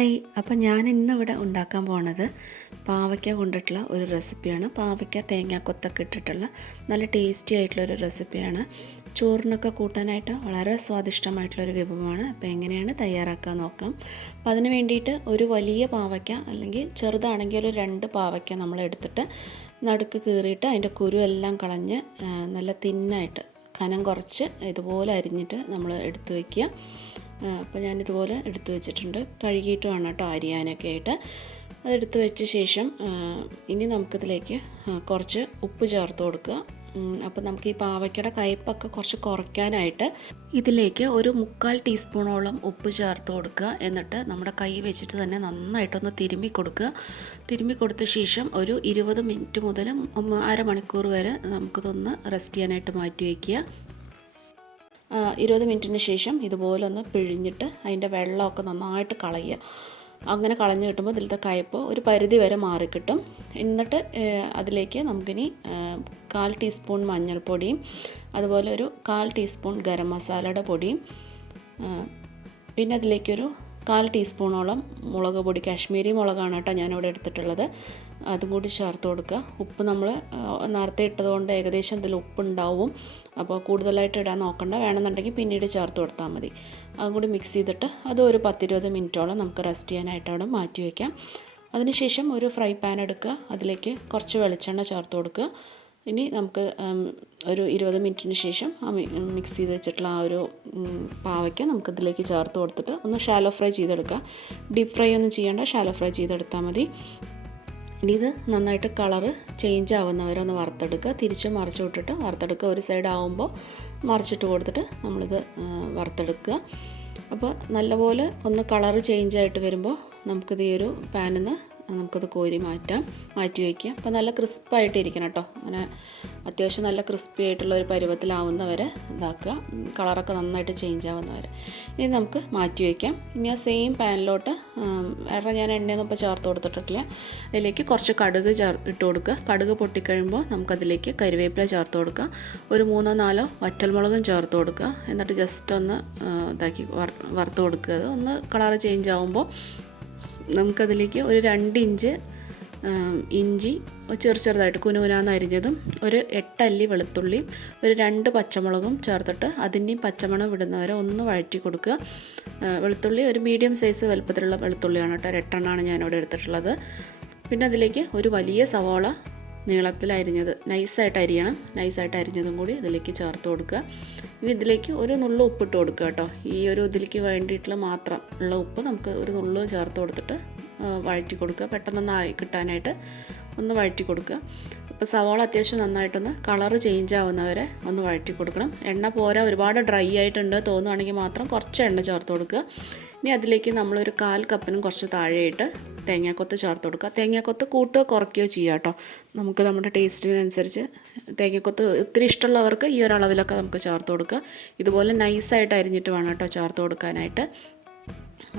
Hi, അപ്പം ഞാൻ ഇന്നിവിടെ ഉണ്ടാക്കാൻ പോണത് പാവയ്ക്ക കൊണ്ടിട്ടുള്ള ഒരു റെസിപ്പിയാണ്. പാവയ്ക്ക തേങ്ങാക്കൊത്തൊക്കെ ഇട്ടിട്ടുള്ള നല്ല ടേസ്റ്റി ആയിട്ടുള്ളൊരു റെസിപ്പിയാണ്. ചോറിനൊക്കെ കൂട്ടാനായിട്ട് വളരെ സ്വാദിഷ്ടമായിട്ടുള്ളൊരു വിഭവമാണ്. അപ്പോൾ എങ്ങനെയാണ് തയ്യാറാക്കാൻ നോക്കാം. അപ്പോൾ അതിന് വേണ്ടിയിട്ട് ഒരു വലിയ പാവയ്ക്ക അല്ലെങ്കിൽ ചെറുതാണെങ്കിൽ ഒരു 2 പാവയ്ക്ക നമ്മൾ എടുത്തിട്ട് നടുക്ക് കീറിയിട്ട് അതിൻ്റെ കുരു എല്ലാം കളഞ്ഞ് നല്ല തിന്നായിട്ട് കനം കുറച്ച് ഇതുപോലെ അരിഞ്ഞിട്ട് നമ്മൾ എടുത്ത് വയ്ക്കുക. അപ്പോൾ ഞാനിതുപോലെ എടുത്ത് വെച്ചിട്ടുണ്ട്. കഴുകിയിട്ട് വേണം കേട്ടോ അരിയാനൊക്കെ ആയിട്ട്. അതെടുത്ത് വെച്ച ശേഷം ഇനി നമുക്കിതിലേക്ക് കുറച്ച് ഉപ്പ് ചേർത്ത് കൊടുക്കുക. അപ്പോൾ നമുക്ക് ഈ പാവയ്ക്കയുടെ കയ്പ്പൊക്കെ കുറച്ച് കുറയ്ക്കാനായിട്ട് ഇതിലേക്ക് ഒരു 3/4 ടീസ്പൂണോളം ഉപ്പ് ചേർത്ത് കൊടുക്കുക. എന്നിട്ട് നമ്മുടെ കൈ വെച്ചിട്ട് തന്നെ നന്നായിട്ടൊന്ന് തിരുമ്മി കൊടുക്കുക. തിരുമ്മി കൊടുത്ത ശേഷം ഒരു 20 മിനിറ്റ് മുതൽ അരമണിക്കൂർ വരെ നമുക്കിതൊന്ന് റെസ്റ്റ് ചെയ്യാനായിട്ട് മാറ്റി വയ്ക്കുക. 20 മിനിറ്റിന് ശേഷം ഇതുപോലെ ഒന്ന് പിഴിഞ്ഞിട്ട് അതിൻ്റെ വെള്ളമൊക്കെ നന്നായിട്ട് കളയുക. അങ്ങനെ കളഞ്ഞ് കിട്ടുമ്പോൾ ഇതിലത്തെ കയ്പ്പ് ഒരു പരിധി വരെ മാറിക്കിട്ടും. എന്നിട്ട് അതിലേക്ക് നമുക്കിനി 1/4 ടീസ്പൂൺ മഞ്ഞൾപ്പൊടിയും അതുപോലെ ഒരു 1/4 ടീസ്പൂൺ ഗരം മസാലയുടെ പൊടിയും പിന്നെ അതിലേക്കൊരു 1/4 ടീസ്പൂണോളം മുളക് പൊടി, കാശ്മീരി മുളകാണ് കേട്ടോ ഞാനിവിടെ എടുത്തിട്ടുള്ളത്, അതും കൂടി ചേർത്ത് കൊടുക്കുക. ഉപ്പ് നമ്മൾ നേരത്തെ ഇട്ടതുകൊണ്ട് ഏകദേശം ഇതിൽ ഉപ്പുണ്ടാവും. അപ്പോൾ കൂടുതലായിട്ട് ഇടാൻ നോക്കണ്ട, വേണമെന്നുണ്ടെങ്കിൽ പിന്നീട് ചേർത്ത് കൊടുത്താൽ മതി. അതും കൂടി മിക്സ് ചെയ്തിട്ട് അത് ഒരു 10-20 മിനിറ്റോളം നമുക്ക് റെസ്റ്റ് ചെയ്യാനായിട്ട് അവിടെ മാറ്റി വയ്ക്കാം. അതിനുശേഷം ഒരു ഫ്രൈ പാൻ എടുക്കുക, അതിലേക്ക് കുറച്ച് വെളിച്ചെണ്ണ ചേർത്ത് കൊടുക്കുക. ഇനി നമുക്ക് ഒരു 20 മിനിറ്റിന് ശേഷം മിക്സ് ചെയ്ത് വെച്ചിട്ടുള്ള ആ ഒരു പാവയ്ക്ക നമുക്കിതിലേക്ക് ചേർത്ത് കൊടുത്തിട്ട് ഒന്ന് ഷാലോ ഫ്രൈ ചെയ്തെടുക്കുക. ഡീപ്പ് ഫ്രൈ ഒന്നും ചെയ്യേണ്ട, ഷാലോ ഫ്രൈ ചെയ്തെടുത്താൽ മതി. ഇനി ഇത് നന്നായിട്ട് കളറ് ചേഞ്ച് ആവുന്നവരെ ഒന്ന് വറുത്തെടുക്കുക. തിരിച്ച് മറിച്ച് വിട്ടിട്ട് വറുത്തെടുക്കുക. ഒരു സൈഡ് ആവുമ്പോൾ മറിച്ചിട്ട് കൊടുത്തിട്ട് നമ്മളിത് വറുത്തെടുക്കുക. അപ്പോൾ നല്ലപോലെ ഒന്ന് കളറ് ചേഞ്ച് ആയിട്ട് വരുമ്പോൾ നമുക്കിത് ഈ ഒരു പാനിൽ നിന്ന് നമുക്കത് കോരി മാറ്റി വയ്ക്കുക. അപ്പോൾ നല്ല ക്രിസ്പായിട്ടിരിക്കണം കേട്ടോ. അങ്ങനെ അത്യാവശ്യം നല്ല ക്രിസ്പി ആയിട്ടുള്ള ഒരു പരുവത്തിലാവുന്നവരെ ഇതാക്കുക. കളറൊക്കെ നന്നായിട്ട് ചേഞ്ച് ആവുന്നവരെ ഇനി നമുക്ക് മാറ്റി വയ്ക്കാം. ഇനി ആ സെയിം പാനിലോട്ട് വേറെ ഞാൻ എണ്ണയൊന്നും ഇപ്പോൾ ചേർത്ത് കൊടുത്തിട്ടില്ല. അതിലേക്ക് കുറച്ച് കടുക് ഇട്ട് കൊടുക്കുക. കടുക് പൊട്ടിക്കഴിയുമ്പോൾ നമുക്കതിലേക്ക് കരിവേപ്പില ചേർത്ത് കൊടുക്കുക. ഒരു 3-4 വറ്റൽമുളകും ചേർത്ത് കൊടുക്കുക. എന്നിട്ട് ജസ്റ്റ് ഒന്ന് ഇതാക്കി വറുത്ത് കൊടുക്കുക. അത് ഒന്ന് കളറ് ചേഞ്ച് ആവുമ്പോൾ നമുക്കതിലേക്ക് ഒരു 2 ഇഞ്ച് ഇഞ്ചി ചെറുതായിട്ട് കുനുകുനാന്ന് അരിഞ്ഞതും, ഒരു 8 അല്ലി വെളുത്തുള്ളിയും, ഒരു 2 പച്ചമുളകും ചേർത്തിട്ട് അതിൻ്റെയും പച്ചമണം വിടുന്നവരെ ഒന്ന് വഴറ്റി കൊടുക്കുക. വെളുത്തുള്ളി ഒരു മീഡിയം സൈസ് വലുപ്പത്തിലുള്ള വെളുത്തുള്ളിയാണ് കേട്ടോ, 8 എണ്ണമാണ് ഞാനിവിടെ എടുത്തിട്ടുള്ളത്. പിന്നെ അതിലേക്ക് ഒരു വലിയ സവാള നീളത്തിൽ അരിഞ്ഞത്, നൈസായിട്ട് അരിയണം, നൈസായിട്ട് അരിഞ്ഞതും കൂടി ഇതിലേക്ക് ചേർത്ത് കൊടുക്കുക. ഇനി ഇതിലേക്ക് ഒരു നുള്ളു ഉപ്പിട്ട് കൊടുക്കുക കേട്ടോ. ഈ ഒരു ഇതിലേക്ക് വേണ്ടിയിട്ടുള്ള മാത്രം ഉള്ള ഉപ്പ് നമുക്ക് ഒരു നുള്ളു ചേർത്ത് കൊടുത്തിട്ട് വഴറ്റി കൊടുക്കുക. പെട്ടെന്നൊന്ന് ആയി കിട്ടാനായിട്ട് ഒന്ന് വഴറ്റി കൊടുക്കുക. ഇപ്പോൾ സവാള അത്യാവശ്യം നന്നായിട്ടൊന്ന് കളറ് ചേഞ്ച് ആവുന്നവരെ ഒന്ന് വഴറ്റി കൊടുക്കണം. എണ്ണ പോരാ, ഒരുപാട് ഡ്രൈ ആയിട്ടുണ്ട് തോന്നുകയാണെങ്കിൽ മാത്രം കുറച്ച് എണ്ണ ചേർത്ത് കൊടുക്കുക. ഇനി അതിലേക്ക് നമ്മളൊരു 1/4 കപ്പിനും കുറച്ച് താഴെയായിട്ട് തേങ്ങാക്കൊത്ത് ചേർത്ത് കൊടുക്കുക. തേങ്ങാക്കൊത്ത് കൂട്ടുകയോ കുറയ്ക്കുകയോ ചെയ്യുക കേട്ടോ. നമുക്ക് നമ്മുടെ ടേസ്റ്റിനനുസരിച്ച് തേങ്ങാക്കൊത്ത് ഒത്തിരി ഇഷ്ടമുള്ളവർക്ക് ഈ ഒരു അളവിലൊക്കെ നമുക്ക് ചേർത്ത് കൊടുക്കുക. ഇതുപോലെ നൈസായിട്ട് അരിഞ്ഞിട്ട് വേണം കേട്ടോ ചേർത്ത് കൊടുക്കാനായിട്ട്.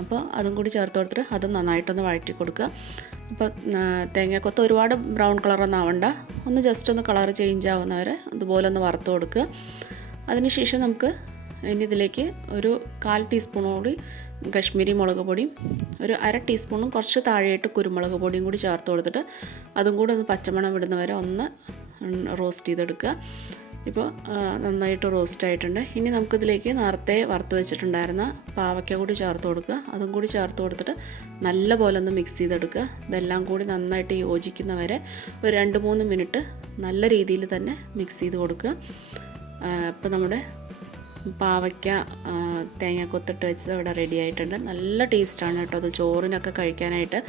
അപ്പോൾ അതും കൂടി ചേർത്ത് കൊടുത്തിട്ട് അതും നന്നായിട്ടൊന്ന് വഴറ്റി കൊടുക്കുക. അപ്പോൾ തേങ്ങാക്കൊത്ത് ഒരുപാട് ബ്രൗൺ കളറൊന്നും ആവണ്ട, ഒന്ന് ജസ്റ്റ് ഒന്ന് കളറ് ചേഞ്ച് ആവുന്നവരെ അതുപോലെ ഒന്ന് വറുത്ത് കൊടുക്കുക. അതിനുശേഷം നമുക്ക് ഇനി ഇതിലേക്ക് ഒരു 1/4 ടീസ്പൂൺ കൂടി കശ്മീരി മുളക് പൊടിയും, ഒരു 1/2 ടീസ്പൂണും കുറച്ച് താഴെയായിട്ട് കുരുമുളക് പൊടിയും കൂടി ചേർത്ത് കൊടുത്തിട്ട് അതും കൂടി ഒന്ന് പച്ചമണം വിടുന്നവരെ ഒന്ന് റോസ്റ്റ് ചെയ്തെടുക്കുക. ഇപ്പോൾ നന്നായിട്ട് റോസ്റ്റ് ആയിട്ടുണ്ട്. ഇനി നമുക്കിതിലേക്ക് നേരത്തെ വറുത്ത് വെച്ചിട്ടുണ്ടായിരുന്ന പാവയ്ക്ക കൂടി ചേർത്ത് കൊടുക്കുക. അതും കൂടി ചേർത്ത് കൊടുത്തിട്ട് നല്ല പോലെ ഒന്ന് മിക്സ് ചെയ്തെടുക്കുക. ഇതെല്ലാം കൂടി നന്നായിട്ട് യോജിക്കുന്നവരെ ഒരു 2-3 മിനിറ്റ് നല്ല രീതിയിൽ തന്നെ മിക്സ് ചെയ്ത് കൊടുക്കുക. ഇപ്പോൾ നമ്മുടെ പാവയ്ക്ക തേങ്ങാക്കൊത്തിട്ട് വെച്ചത് ഇവിടെ റെഡി ആയിട്ടുണ്ട്. നല്ല ടേസ്റ്റാണ് കേട്ടോ. അത് ചോറിനൊക്കെ കഴിക്കാനായിട്ട്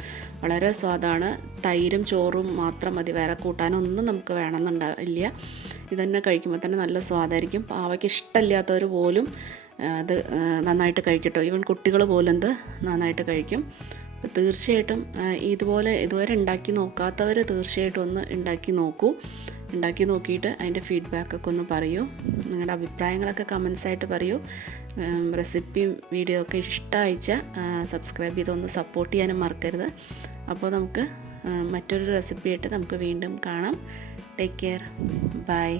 വളരെ സ്വാദാണ്. തൈരും ചോറും മാത്രം മതി, വേറെ കൂട്ടാനൊന്നും നമുക്ക് വേണമെന്നുണ്ടാവില്ല. ഇതന്നെ കഴിക്കുമ്പോൾ തന്നെ നല്ല സ്വാദായിരിക്കും. പാവയ്ക്ക് ഇഷ്ടമില്ലാത്തവർ പോലും അത് നന്നായിട്ട് കഴിക്കട്ടോ. ഈവൻ കുട്ടികൾ പോലും ഇത് നന്നായിട്ട് കഴിക്കും. അപ്പോൾ തീർച്ചയായിട്ടും ഇതുവരെ ഉണ്ടാക്കി നോക്കാത്തവർ തീർച്ചയായിട്ടും ഒന്ന് ഉണ്ടാക്കി നോക്കിയിട്ട് അതിൻ്റെ ഫീഡ്ബാക്കൊക്കെ ഒന്ന് പറയൂ. നിങ്ങളുടെ അഭിപ്രായങ്ങളൊക്കെ കമൻസായിട്ട് പറയൂ. റെസിപ്പി വീഡിയോ ഒക്കെ ഇഷ്ടമായിച്ചാൽ സബ്സ്ക്രൈബ് ചെയ്തൊന്ന് സപ്പോർട്ട് ചെയ്യാനും മറക്കരുത്. അപ്പോൾ നമുക്ക് മറ്റൊരു റെസിപ്പി ആയിട്ട് നമുക്ക് വീണ്ടും കാണാം. Take care, by.